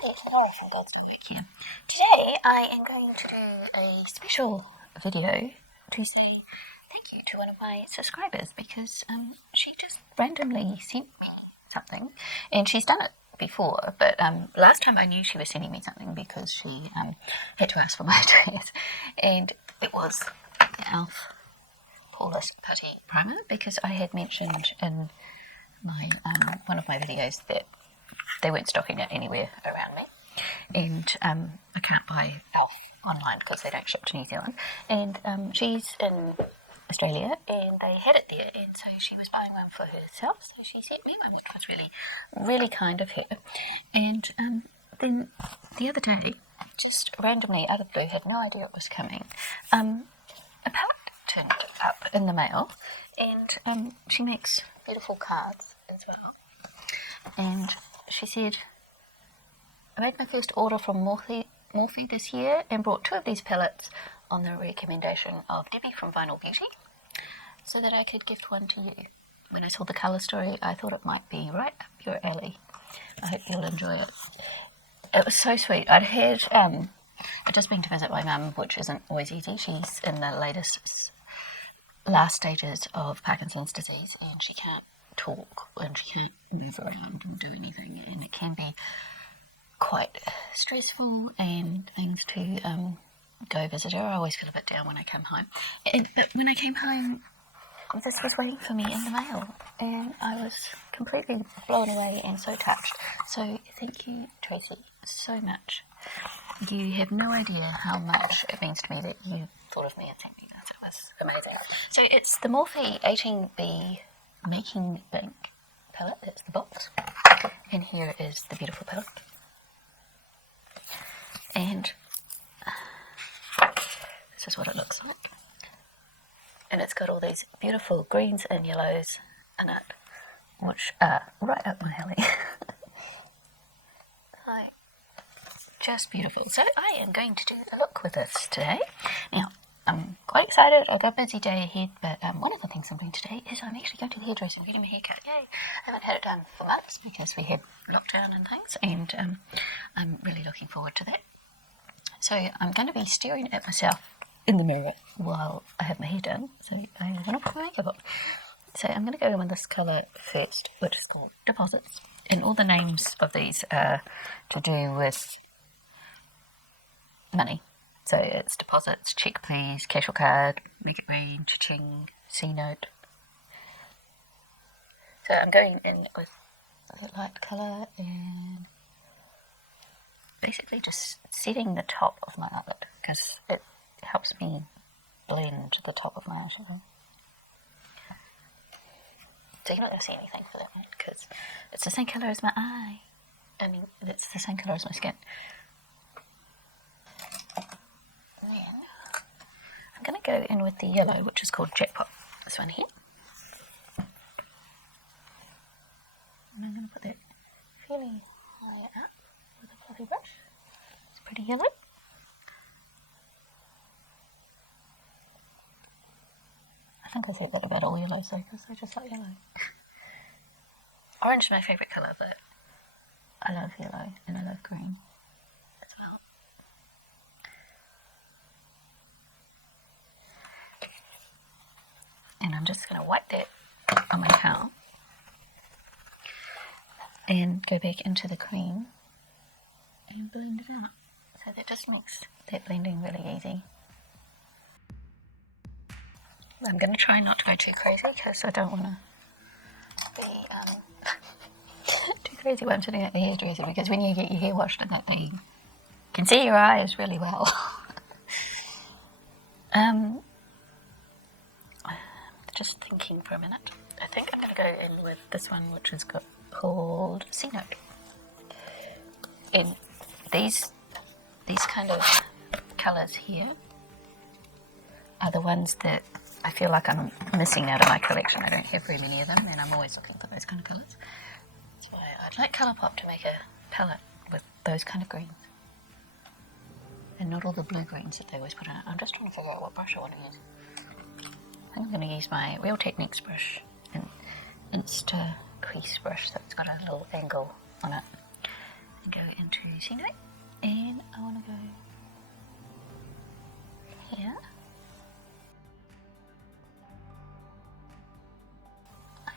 Hi there, Laura from touched.Thank here. Today I am going to do a special video to say thank you to one of my subscribers because she just randomly sent me something, and she's done it before, but last time I knew she was sending me something because she had to ask for my address, and it was the e.l.f. Poreless Putty Primer, because I had mentioned in my one of my videos that they weren't stocking it anywhere around me, and I can't buy e.l.f. online because they don't ship to New Zealand, and she's in Australia and they had it there, and so she was buying one for herself, so she sent me one, which was really, really kind of her. And then the other day, just randomly out of the blue, had no idea it was coming, a palette turned up in the mail, and she makes beautiful cards as well, and she said, I made my first order from Morphie this year and brought 2 of these palettes on the recommendation of Debbie from Vinyl Beauty so that I could gift one to you. When I saw the colour story, I thought it might be right up your alley. I hope you'll enjoy it. It was so sweet. I'd just been to visit my mum, which isn't always easy. She's in the last stages of Parkinson's disease, and she can't talk and she can't move around and do anything, and it can be quite stressful and things to go visit her. I always feel a bit down when I come home, but when I came home, this was waiting for me in the mail, and I was completely blown away and so touched. So thank you, Tracy, so much. You have no idea how much it means to me that you thought of me and sent me this. It was amazing. So it's the Morphie 18B MAKIN BANK palette. That's the box, and here is the beautiful palette. And this is what it looks like, and it's got all these beautiful greens and yellows in it, which are right up my alley. Just beautiful. So I am going to do a look with this today. Now, I'm quite excited. I've got a busy day ahead, but one of the things I'm doing today is I'm actually going to the hairdresser and getting my hair cut. Yay! I haven't had it done for months because we had lockdown and things, and I'm really looking forward to that. So I'm going to be staring at myself in the mirror while I have my hair done, so I want to put my makeup on. So I'm going to go in with this colour first, which is called Deposits, and all the names of these are to do with money. So it's deposits, check please, casual card, make it rain, cha-ching, C-note. So I'm going in with a light colour and basically just setting the top of my eyelid because it helps me blend the top of my eyeshadow. So you're not going to see anything for that one because it's the same colour as my eye. I mean, it's the same colour as my skin. Then I'm going to go in with the yellow, which is called Jackpot. This one here. And I'm going to put that fairly high up with a fluffy brush. It's pretty yellow. I think I said that about all yellows though, because I just like yellow. Orange is my favourite colour, but I love yellow and I love green as well. And I'm just going to wipe that on my towel and go back into the cream and blend it out. So that just makes that blending really easy. I'm going to try not to go too crazy because I don't want to be too crazy when I'm sitting at the hairdresser, because when you get your hair washed and that, they can see your eyes really well. Just thinking for a minute. I think I'm going to go in with this one, which is called C-note. And these kind of colours here are the ones that I feel like I'm missing out of my collection. I don't have very many of them, and I'm always looking for those kind of colours. So I'd like Colourpop to make a palette with those kind of greens, and not all the blue greens that they always put in it. I'm just trying to figure out what brush I want to use. I think I'm going to use my Real Techniques brush, an Insta crease brush, so it's got a little angle on it. and go into Sino, and I want to go here.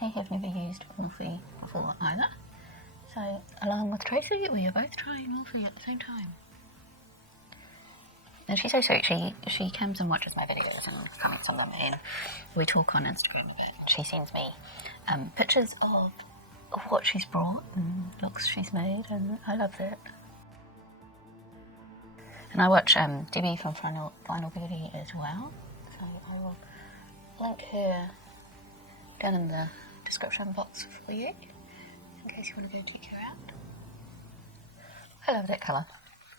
I have never used Morphie before either, so along with Tracy, we are both trying Morphie at the same time. And she's so sweet. She comes and watches my videos and comments on them, and we talk on Instagram a bit. She sends me pictures of what she's brought and looks she's made, and I love that. And I watch Debbie from Final Beauty as well, so I will link her down in the description box for you, in case you want to go check her out. I love that colour.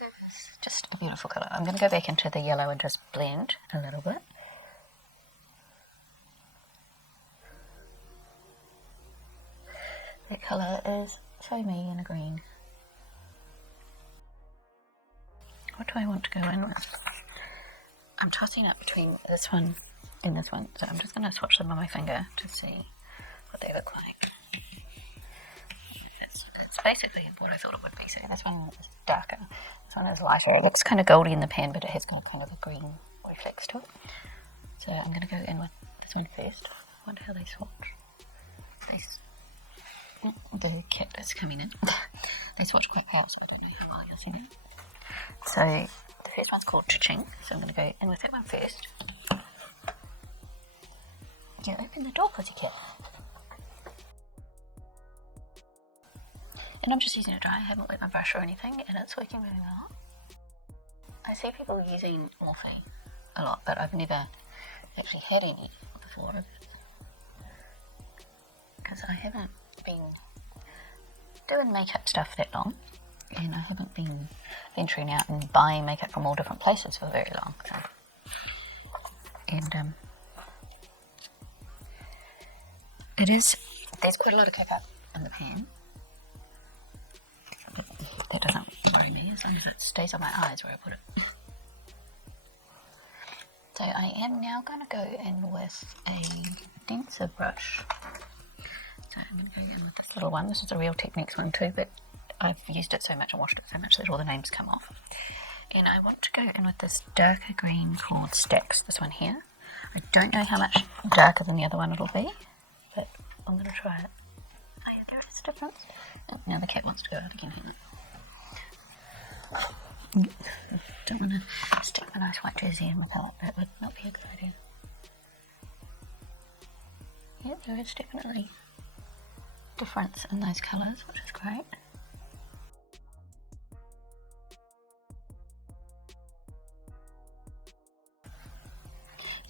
That is just a beautiful colour. I'm going to go back into the yellow and just blend a little bit. That colour is so me in a green. What do I want to go in with? I'm tossing up between this one and this one, so I'm just going to swatch them on my finger to see what they look like. It's basically what I thought it would be. So this one is darker, this one is lighter. It looks kind of goldy in the pan, but it has kind of a green reflex to it. So I'm going to go in with this one first. I wonder how they swatch. The cat is coming in. They swatch quite fast, so I don't know how well you're seeing it. So the first one's called Touching, so I'm going to go in with that one first. Yeah, open the door, pussycat. And I'm just using it dry. I haven't wet my brush or anything, and it's working really well. I see people using Morphie a lot, but I've never actually had any before, because I haven't been doing makeup stuff that long, and I haven't been venturing out and buying makeup from all different places for very long. So. And there's quite a lot of cocoa in the pan. But that doesn't worry me as long as it stays on my eyes where I put it. So I am now going to go in with a denser brush. So I'm going to go in with this little one. This is a Real Techniques one too, but I've used it so much and washed it so much that all the names come off. And I want to go in with this darker green called Stacks, this one here. I don't know how much darker than the other one it'll be, but I'm going to try it. Oh yeah, there is a difference. Oh, now the cat wants to go out again, don't want to stick the nice white jersey in with that. That would not be a good idea. Yeah, there is definitely difference in those colours, which is great.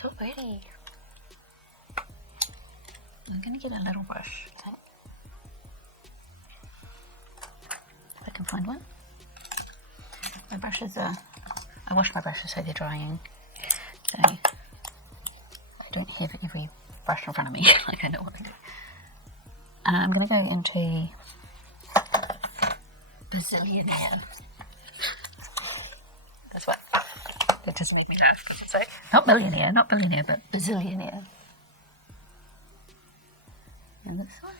So pretty. I'm going to get a little brush, I think. If I can find one. My brushes are, I wash my brushes so they're drying, so I don't have every brush in front of me, like I know what they do. I'm going to go into Bazillionaire. That's what, that just made me laugh. So, not millionaire, not billionaire, but Bazillionaire. And this one.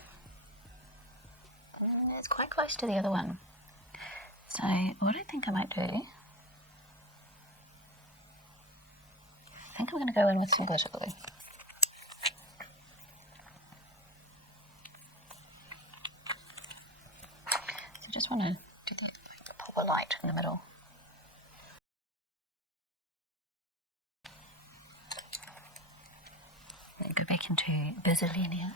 And it's quite close to the other one. So, what I think I might do, I think I'm going to go in with some glitter glue. So I just want to do the proper light in the middle. Then go back into Bazillionaire.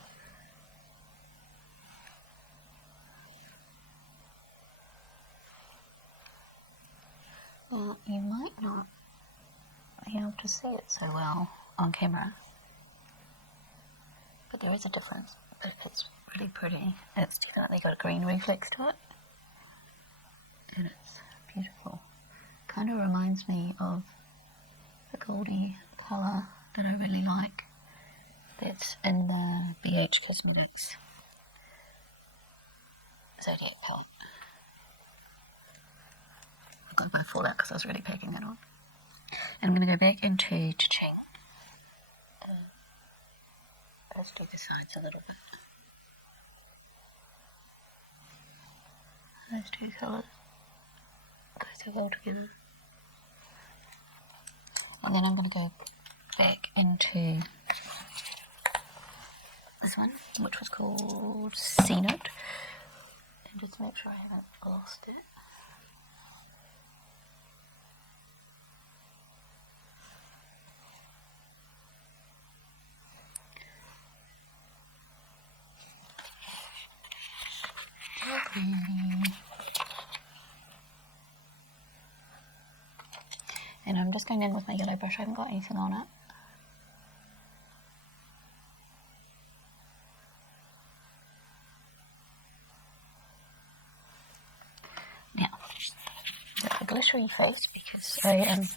Well, you might not be able to see it so well on camera, but there is a difference. But it's really pretty. It's definitely got a green reflex to it, and it's beautiful. Kind of reminds me of the goldy colour that I really like. That's in the BH Cosmetics Zodiac palette. I got my fallout because I was really packing that on. And I'm going to go back into Touching. Let's do the sides a little bit. Those two colours. so well together. And then I'm going to go back into this one, which was called C-Note, and just make sure I haven't lost it. And I'm just going in with my yellow brush. I haven't got anything on it. Now, got a glittery face because I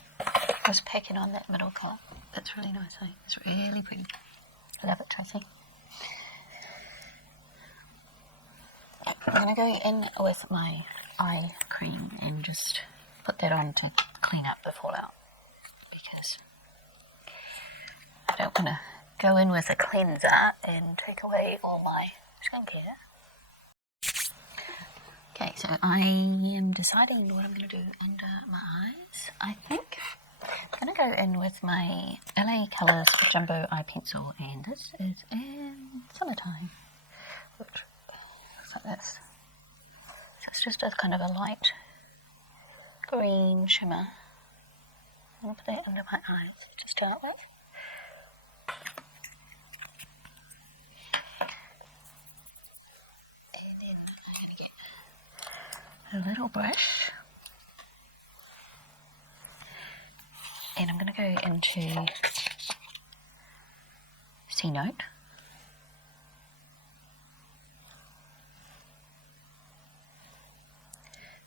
was packing on that middle colour. It's really nice, eh? It's really pretty. I love it, Tracy. I'm going to go in with my eye cream and just put that on to clean up the fallout, because I don't want to go in with a cleanser and take away all my skincare. Okay, so I am deciding what I'm going to do under my eyes. I think I'm going to go in with my L.A Colors Jumbo Eye Pencil, and this is in Summertime, which looks like this. So it's just a kind of a light green shimmer. I'm going to put that under my eyes to start with. And then I'm going to get a little brush. And I'm going to go into C-Note.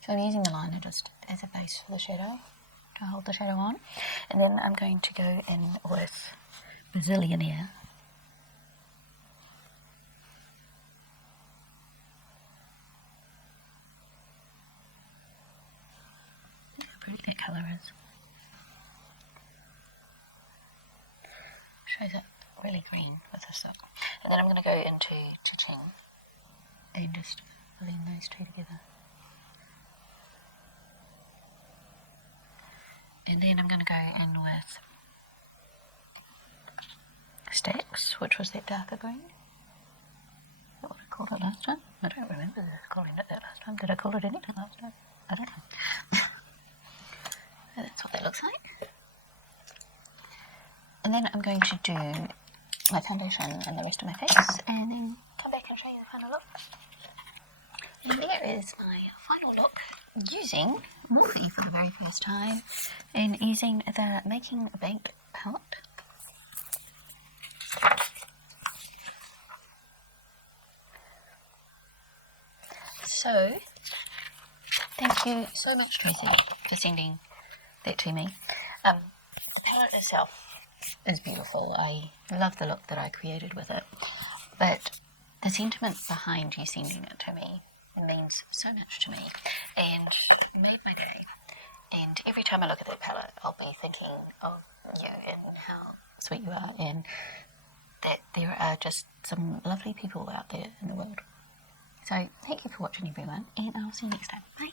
So I'm using the liner just as a base for the shadow, to hold the shadow on. And then I'm going to go in with Brazilianaire. Look how pretty that colour is. Shows up really green with this look. And then I'm going to go into touching and just blend those two together. And then I'm going to go in with Stacks, which was that darker green. Is that what I called it last time? I don't remember calling it that last time. Did I call it anything last time? I don't know. So that's what that looks like. And then I'm going to do my foundation and the rest of my face, and then come back and show you the final look. And there is my final look, using Morphie for the very first time, and using the MAKIN BANK palette. So, thank you so much, Tracy, for sending that to me. The palette itself is beautiful. I love the look that I created with it, but the sentiment behind you sending it to me means so much to me and made my day. And every time I look at that palette, I'll be thinking of you and how sweet you are, and that there are just some lovely people out there in the world. So thank you for watching, everyone, and I'll see you next time. Bye.